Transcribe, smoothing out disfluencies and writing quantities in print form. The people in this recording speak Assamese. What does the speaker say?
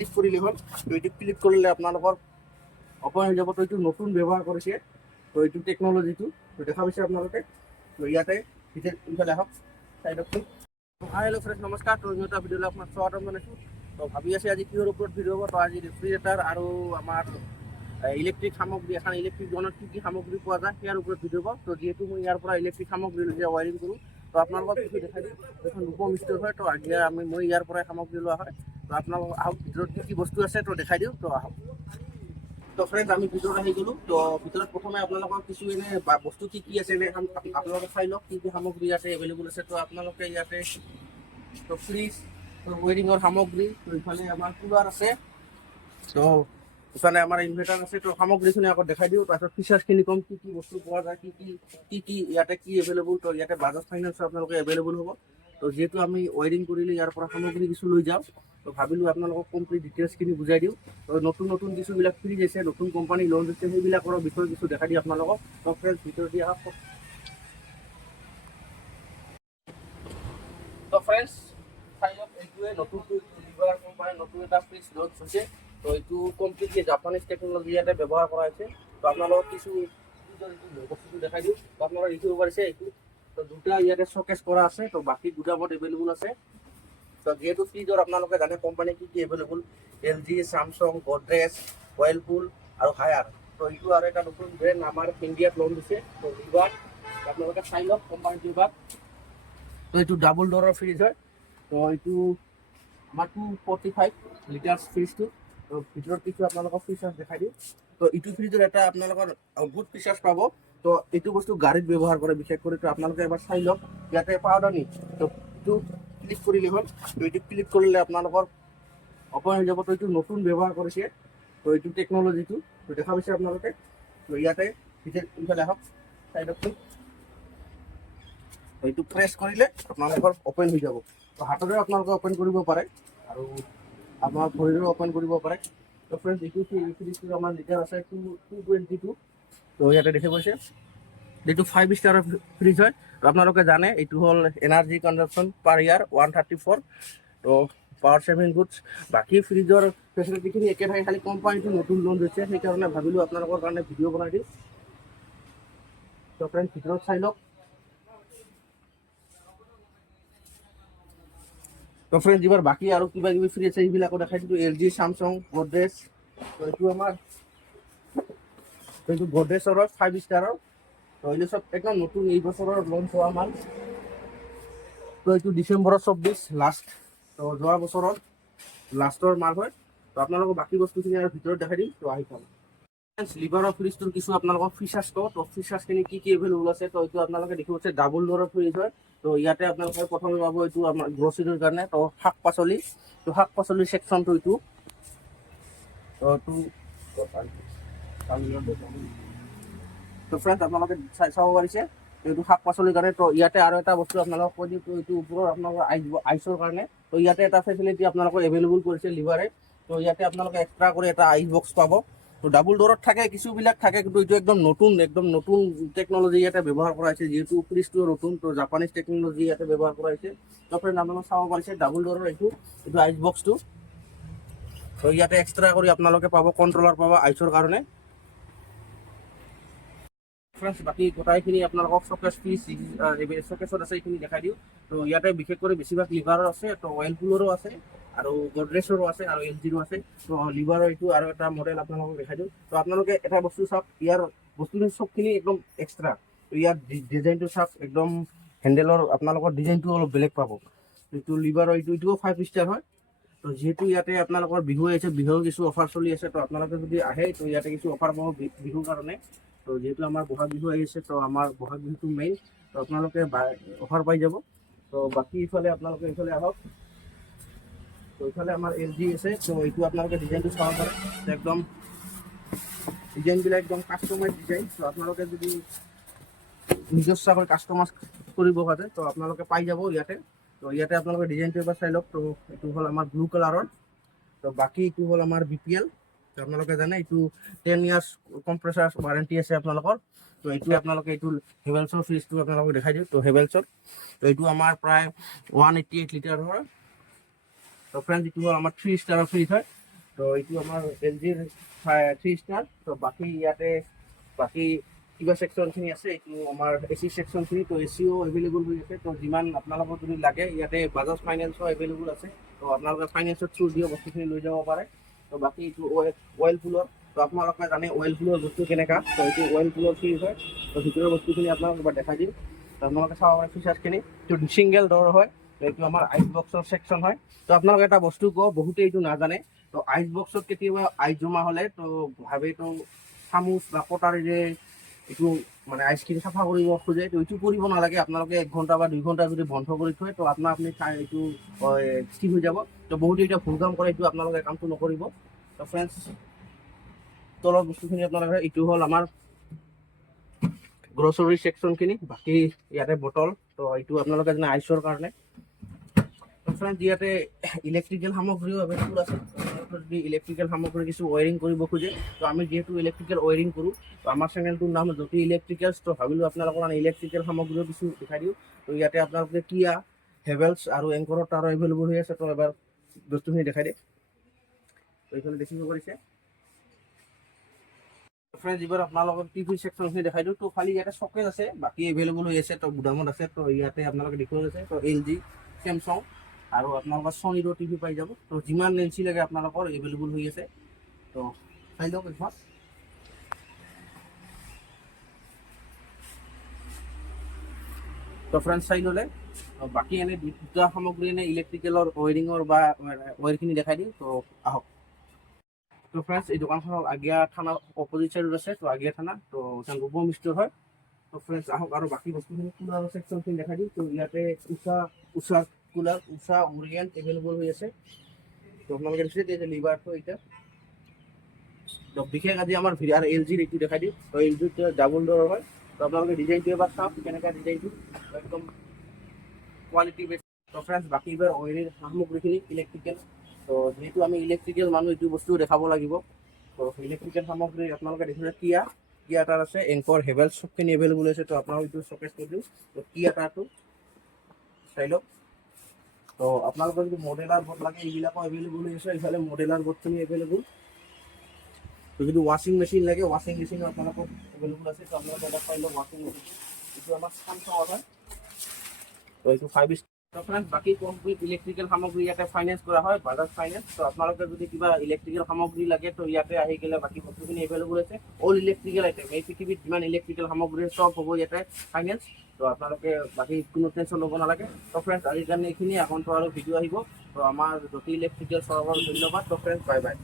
ক্লিক কৰিলে হ'ল। তো এইটো ক্লিক কৰিলে আপোনালোকৰ অপেন হৈ যাব। তো এইটো নতুন ব্যৱহাৰ কৰিছে, তো এইটো টেকন'লজিটো তো দেখা পাইছে আপোনালোকে। তো ইয়াতে ইফালে আহক চাইডকচোন। হাই হেল্ল' ফ্ৰেণ্ড, নমস্কাৰ। তো এটা ভিডিঅ'লৈ আপোনাক স্বাগতম জনাইছোঁ। তো ভাবি আছে আজি কিহৰ ওপৰত ভিডিঅ' হ'ব। তো আজি ৰেফ্ৰিজাৰেটাৰ আৰু আমাৰ ইলেক্ট্ৰিক সামগ্ৰী, এখন ইলেক্ট্ৰিক জনত কি সামগ্ৰী পোৱা যায় ইয়াৰ ওপৰত ভিডিঅ' হ'ব। তো যিহেতু মই ইয়াৰ পৰা ইলেক্ট্ৰিক সামগ্ৰী যে ৱায়াৰিং কৰোঁ, তো আপোনালোকক কিছু দেখাই দিওঁ। এখন ৰূপম ষ্ট'ৰ হয়, তো আজি মই ইয়াৰ পৰাই সামগ্ৰী লোৱা হয়। তো আপোনালোকক আহক, ভিতৰত কি কি বস্তু আছে তো দেখাই দিওঁ। তো আহক। তো ফ্ৰেণ্ড, আমি ভিতৰত আহি গ'লোঁ। তো ভিতৰত প্ৰথমে আপোনালোকৰ কিছু এনে বস্তু কি কি আছে আপোনালোকে চাই লওক, কি কি সামগ্ৰী আছে এভেইলেবল আছে। তো আপোনালোকে ইয়াতে তো ফ্ৰিজ, তো ৱেৰিঙৰ সামগ্ৰী, তো ইফালে আমাৰ কুলাৰ আছে, তো ইফালে আমাৰ ইনভাৰ্টাৰ আছে। তো সামগ্ৰীখিনি আগত দেখাই দিওঁ, তাৰপিছত ফিচাৰ্ছখিনি ক'ম, কি কি বস্তু পোৱা যায়, কি ইয়াতে কি এভেইলেবল। তো ইয়াতে বাজাজ ফাইনেন্সৰ আপোনালোকে এভেইলেবল হ'ব। তো যিহেতু আমি ৱেৰিং কৰিলে ইয়াৰ পৰা সামগ্ৰী কিছু লৈ যাওঁ, তো ভাবিলোঁ আপোনালোকক কমপ্লিট ডিটেইলছখিনি বুজাই দিওঁ। তো নতুন কিছুবিলাক ফ্ৰিজ আছে, নতুন কোম্পানী লঞ্চ হৈছে, সেইবিলাকৰ বিষয়ে কিছু দেখাই দিওঁ আপোনালোকক। তো ফ্ৰেণ্ড, ভিতৰত দিয়া হওক। তো ফ্ৰেণ্ডছ, চাই লওক, এইটোৱে নতুন লিভাৰ কোম্পানীৰ নতুন এটা ফ্ৰিজ লঞ্চ হৈছে। তো এইটো কমপ্লিটলি জাপানিজ টেকন'লজি ইয়াতে ব্যৱহাৰ কৰা হৈছে। তো আপোনালোকক কিছু বস্তুটো দেখাই দিওঁ। তো আপোনালোকে দেখিব পাৰিছে এইটো, তো দুটা ইয়াতে শ্বকেছ কৰা আছে। তো বাকী গুদামত এভেইলেবল আছে। তো যিহেতু ফ্ৰিজৰ আপোনালোকে জানে কোম্পানী কি available, LG, Samsung, Godrej, Whirlpool আৰু হায়াৰ। তো এইটো আৰু এটা নতুন ব্ৰেণ্ড আমাৰ ইণ্ডিয়াত লঞ্চ হৈছে। তো লিভাৰ আপোনালোকে চাই লওক কোম্পানীটো লিভাৰ। তো এইটো ডাবল ডোৰৰ ফ্ৰিজ হয়। তো এইটো আমাৰ 245 লিটাৰ্ছ ফ্ৰিজটো। তো ভিতৰত কিছু আপোনালোকক ফিচাৰ্ছ দেখাই দিওঁ। তো এইটো ফ্ৰিজৰ এটা আপোনালোকৰ বহুত ফিচাৰ্ছ পাব। তো এইটো বস্তু গাড়ীত ব্যৱহাৰ কৰে বিশেষ কৰি। তো আপোনালোকে এবাৰ চাই লওক, ইয়াতে পাউদাৰ। তো এইটো ক্লিক কৰিলে হ'ল। তো এইটো ক্লিক কৰিলে আপোনালোকৰ অপেন হৈ যাব। তো এইটো নতুন ব্যৱহাৰ কৰিছে, তো এইটো টেকন'লজিটো তো দেখা পাইছে আপোনালোকে। তো ইয়াতে ইফালে আহক চাইডকচোন। এইটো প্ৰেছ কৰিলে আপোনালোকৰ অপেন হৈ যাব। তো হাতৰে আপোনালোকে অপেন কৰিব পাৰে আৰু আমাৰ ভৰিৰেও অপেন কৰিব পাৰে। তো ফ্ৰেণ্ডছ, এইটো ফ্ৰিজটো আমাৰ লিটাৰ আছে 222। তো ইয়াতে দেখি পাইছে, এইটো 5 ষ্টাৰৰ ফ্ৰিজ হয়। তো আপোনালোকে জানে এইটো হ'ল এনাৰ্জি কনজাম্পশ্যন পাৰ ইয়াৰ 134। তো পাৱাৰ ছেভিং গুডছ। বাকী ফ্ৰিজৰ ফেচিলিটিখিনি একে থাকে, খালি কোম্পানীটো নতুন লঞ্চ হৈছে, সেইকাৰণে ভাবিলোঁ আপোনালোকৰ কাৰণে ভিডিঅ' বনাই দিওঁ। তো ফ্ৰেণ্ডছ, ভিতৰত চাই লওক। তো ফ্ৰেণ্ডছ, এইবাৰ বাকী আৰু কিবা কিবি ফ্ৰিজ আছে সেইবিলাকো দেখাই দিছোঁ। LG, Samsung, Godrej। তো এইটো আমাৰ এইটো গডৰেজৰ 5 ষ্টাৰৰ। তো এইটো চব একদম নতুন, এই বছৰৰ লঞ্চ হোৱা মাল। তো এইটো ডিচেম্বৰৰ 24 লাষ্ট, তো যোৱা বছৰৰ লাষ্টৰ মাল হয়। তো আপোনালোকক বাকী বস্তুখিনি আৰু ভিতৰত দেখাই দিম। তো আহি পাম। লিভাৰৰ ফ্ৰিজটোৰ কিছু আপোনালোকক ফিচাৰ্ছ কওঁ। তো ফিচাৰ্ছখিনি কি এভেইলেবল আছে। তো এইটো আপোনালোকে দেখিব পাইছে ডাবল ডোৰৰ ফ্ৰিজ হয়। তো ইয়াতে আপোনালোকে প্ৰথমে পাব এইটো আমাৰ গ্ৰচাৰীৰ কাৰণে। তো শাক পাচলিৰ ছেকশ্যনটো এইটো। তো ফ্ৰেণ্ডছ, আপোনালোকে চাব পাৰিছে এইটো শাক পাচলিৰ কাৰণে। তো ইয়াতে আৰু এটা বস্তু আপোনালোকক কৈ দিওঁ, তো এইটো ওপৰৰ আপোনালোকৰ আইচৰ কাৰণে। তো ইয়াতে এটা ফেচিলিটি আপোনালোকৰ এভেইলেবল কৰিছে লিভাৰে। তো ইয়াতে আপোনালোকে এক্সট্ৰা কৰি এটা আইচ বক্স পাব। তো ডাবল ডোৰত থাকে, কিছুবিলাক থাকে, কিন্তু এইটো একদম নতুন টেকন'লজি ইয়াতে ব্যৱহাৰ কৰা হৈছে। যিহেতু ফ্ৰিজটো নতুন, তো জাপানিজ টেকন'লজি ইয়াতে ব্যৱহাৰ কৰা হৈছে। তো ফ্ৰেণ্ড, আপোনালোকে চাব পাৰিছে ডাবল ডোৰৰ এইটো আইচ বক্সটো। তো ইয়াতে এক্সট্ৰা কৰি আপোনালোকে পাব, কণ্ট্ৰলাৰ পাব আইচৰ কাৰণে। ফ্ৰেণ্ডছ, বাকী গোটাইখিনি আপোনালোকক শ্বকেছ ফ্ৰিজ শ্বকেছত আছে এইখিনি দেখাই দিওঁ। তো ইয়াতে বিশেষ কৰি বেছিভাগ লিভাৰৰ আছে, তো ৱেলপুলৰো আছে আৰু গডৰেজৰো আছে আৰু LGৰো আছে। তো লিভাৰৰ এইটো আৰু এটা মডেল আপোনালোকক দেখাই দিওঁ। তো আপোনালোকে এটা বস্তু চাওক, ইয়াৰ বস্তুখিনি চবখিনি একদম এক্সট্ৰা। তো ইয়াৰ ডিজাইনটো চাওক, একদম হেণ্ডেলৰ আপোনালোকৰ ডিজাইনটো অলপ বেলেগ পাব। এইটো লিভাৰৰ এইটোও 5 ষ্টাৰ হয়। তো যিহেতু ইয়াতে আপোনালোকৰ বিহু আহিছে, বিহুৰ কিছু অফাৰ চলি আছে। তো আপোনালোকে যদি আহে, তো ইয়াতে কিছু অফাৰ পাব বিহুৰ কাৰণে। তো যিহেতু আমাৰ বহাগ বিহু আহিছে, তো আমাৰ বহাগ বিহুটো মেইন, তো আপোনালোকে অফাৰ পাই যাব। তো বাকী ইফালে আপোনালোকে ইফালে আহক। তো ইফালে আমাৰ LG আছে। তো এইটো আপোনালোকে ডিজাইনটো চাব পাৰে, একদম ডিজাইনবিলাক একদম কাষ্টমাইজ ডিজাইন। তো আপোনালোকে যদি নিজস্বকৈ কাষ্টমাইজ কৰিব খোজে, তো আপোনালোকে পাই যাব ইয়াতে। তো ইয়াতে আপোনালোকে ডিজাইনটো এবাৰ চাই লওক। তো এইটো হ'ল আমাৰ ব্লু কালাৰৰ। তো বাকী এইটো হ'ল আমাৰ BPL। তো আপোনালোকে জানে এইটো 10 ইয়াৰ্ছ কম্প্ৰেছাৰ ৱাৰেণ্টি আছে আপোনালোকৰ। তো এইটো আপোনালোকে এইটো হেভেলছৰ ফ্ৰিজটো আপোনালোকক দেখাই দিওঁ। তো হেভেলছৰ, তো এইটো আমাৰ প্ৰায় 188 লিটাৰ হয়। তো ফ্ৰেণ্ডছ, এইটো হ'ল আমাৰ 3 ষ্টাৰৰ ফ্ৰিজ হয়। তো এইটো আমাৰ LGৰ 3 ষ্টাৰ। তো বাকী ইয়াতে বাকী কিবা ছেকশ্যনখিনি আছে, এইটো আমাৰ AC ছেকশ্যনখিনি। তো এচিও এভেইলেবল হৈ আছে। তো যিমান আপোনালোকৰ যদি লাগে ইয়াতে বাজাজ ফাইনেন্সো এভেইলেবল আছে। তো আপোনালোকে ফাইনেন্সৰ থ্ৰু দিও বস্তুখিনি লৈ যাব পাৰে। তো বাকী এইটো অইল পুলৰ, তো আপোনালোকে জানে অইল পুলৰ বস্তু কেনেকুৱা। তো এইটো অইল পুলৰ কি হয়, তো ভিতৰৰ বস্তুখিনি আপোনালোক এবাৰ দেখাই দিম। তো আপোনালোকে চাব পাৰে ফিচাৰ্ছখিনি। এইটো ছিংগেল ড'ৰ হয়। তো এইটো আমাৰ আইচ বক্সৰ ছেকশ্যন হয়। তো আপোনালোকে এটা বস্তু কওঁ, বহুতে এইটো নাজানে। তো আইচ বক্সত কেতিয়াবা আইচ জমা হ'লে তো ভাবে তো চামুচ বা কটাৰীৰে এইটো মানে আইচখিনি চাফা কৰিব খোজে। তো এইটো কৰিব নালাগে। আপোনালোকে 1 ঘণ্টা বা 2 ঘণ্টা যদি বন্ধ কৰি থয় তো আপুনি এইটো ঠিক হৈ যাব। তো বহুতে এতিয়া ভুল কাম কৰে, এইটো আপোনালোকে কামটো নকৰিব। তো ফ্ৰেণ্ডছ, তলৰ বস্তুখিনি আপোনালোকে, এইটো হ'ল আমাৰ গ্ৰ'চাৰী ছেকশ্যনখিনি। বাকী ইয়াতে বটল, তো এইটো আপোনালোকে জানে আইচৰ কাৰণে। তো ফ্ৰেণ্ডছ, ইয়াতে ইলেক্ট্ৰিকেল সামগ্ৰীও এভেইলেবল আছে। যদি ইলেক্ট্ৰিকেল সামগ্ৰী কিছু ৱায়াৰিং কৰিব খোজে, তো আমি যিহেতু ইলেক্ট্ৰিকেল ৱায়াৰিং কৰোঁ, তো আমাৰ চেনেলটোৰ নাম জ্যোতি ইলেক্ট্ৰিকেলছ। তো ভাবিলোঁ আপোনালোকৰ কাৰণে ইলেক্ট্ৰিকেল সামগ্ৰীও কিছু দেখাই দিওঁ। তো ইয়াতে আপোনালোকে কিয়া, হেভেলছ আৰু এংকৰৰ তাৰো এভেইলেবল হৈ আছে। তো এবাৰ বস্তুখিনি দেখাই দিয়ে। তো এইফালে দেখিব পাৰিছে ফ্ৰেণ্ডছ। এইবাৰ আপোনালোকক টিভি ছেকশ্যনখিনি দেখাই দিওঁ। তো খালি ইয়াতে চকেজ আছে, বাকী এভেইলেবল হৈ আছে। তো গুদামত আছে। তো ইয়াতে আপোনালোকে দেখিব গৈছে। তো LG, চেমচাং আৰু আপোনালোকৰ ছনীৰো টিভি পাই যাব। তো যিমান এলচি লাগে আপোনালোকৰ এভেইলেবল হৈ আছে। তো চাই লওক একবাৰ। তো ফ্ৰেণ্ডছ, চাই ল'লে বাকী এনে দুটা সামগ্ৰী এনে ইলেক্ট্ৰিকেলৰ ৱায়াৰিঙৰ বা ৱায়াৰখিনি দেখাই দিওঁ। তো আহক। তো ফ্ৰেণ্ডছ, এই দোকানখন আগিয়া থানাৰ অপজিট চাইডত আছে। তো আগিয়া থানা, তো এখন ৰূপম ষ্ট'ৰ হয়। তো ফ্ৰেণ্ডছ, আহক আৰু বাকী বস্তুখিনি কুলাৰৰ ছেকশ্যনখিনি দেখাই দিওঁ। তো ইয়াতে Usha cooler, Usha orient available হৈ আছে। তো আপোনালোকে দিছে যে লিভাৰটো এতিয়া। তো বিশেষ আজি আমাৰ ভিডিঅ' LGৰ এইটো দেখাই দিওঁ। তো LGটো ডাবল ড'ৰ হয়। তো আপোনালোকে ডিজাইনটো এবাৰ চাওক কেনেকুৱা ডিজাইনটো, একদম কোৱালিটি বেষ্ট। তো ফ্ৰেণ্ডছ, বাকী এইবাৰ ৱায়াৰিং সামগ্ৰীখিনি ইলেক্ট্ৰিকেল। তো যিহেতু আমি ইলেক্ট্ৰিকেল মানুহ, এইটো বস্তু দেখাব লাগিব। তো ইলেক্ট্ৰিকেল সামগ্ৰী আপোনালোকে দেখিছে কিয়া এটাৰ আছে, এংকৰ, হেভেলছ চবখিনি এভেইলেবল আছে। তো আপোনালোকে এইটো চকেজ কৰি দিওঁ। তো কিয়া টাৰটো চাই লওক। তো আপোনালোকৰ যদি মডেলাৰ বৰ্ড লাগে, এইবিলাকো এভেইলেবল হৈ আছে। এইফালে মডেলাৰ বৰ্ডখিনি এভেইলেবল। তো যদি ৱাশ্বিং মেচিন লাগে, ৱাশ্বিং মেচিনো আপোনালোকৰ এভেইলেবল আছে। তো আপোনালোকে এটা পাই লওক ৱাশ্বিং মেচিন। এইটো আমাৰ চামচাঙৰ হয়। তো এইটো 5 ষ্টাৰ। তো ফ্ৰেণ্ডছ, বাকী কমপ্লিট ইলেক্ট্ৰিকেল সামগ্ৰী ইয়াতে ফাইনেন্স কৰা হয়, বাজাজ ফাইনেন্স। তো আপোনালোকে যদি কিবা ইলেক্ট্ৰিকেল সামগ্ৰী লাগে, তো ইয়াতে আহি গ'লে বাকী বস্তুখিনি এভেইলেবল আছে। অল ইলেক্ট্ৰিকেল আইটেম, এই পৃথিৱীত যিমান ইলেক্ট্ৰিকেল সামগ্ৰী চব হ'ব ইয়াতে ফাইনেন্স। তো আপোনালোকে বাকী কোনো টেনশ্যন ল'ব নালাগে। তো ফ্ৰেণ্ডছ, আজিৰ কাৰণে এইখিনি। আগন্তুক আৰু ভিডিঅ' আহিব। তো আমাৰ জ্যোতি ইলেক্ট্ৰিকেল চৰকাৰৰ ধন্যবাদ। তো ফ্ৰেণ্ডছ, বাই বাই।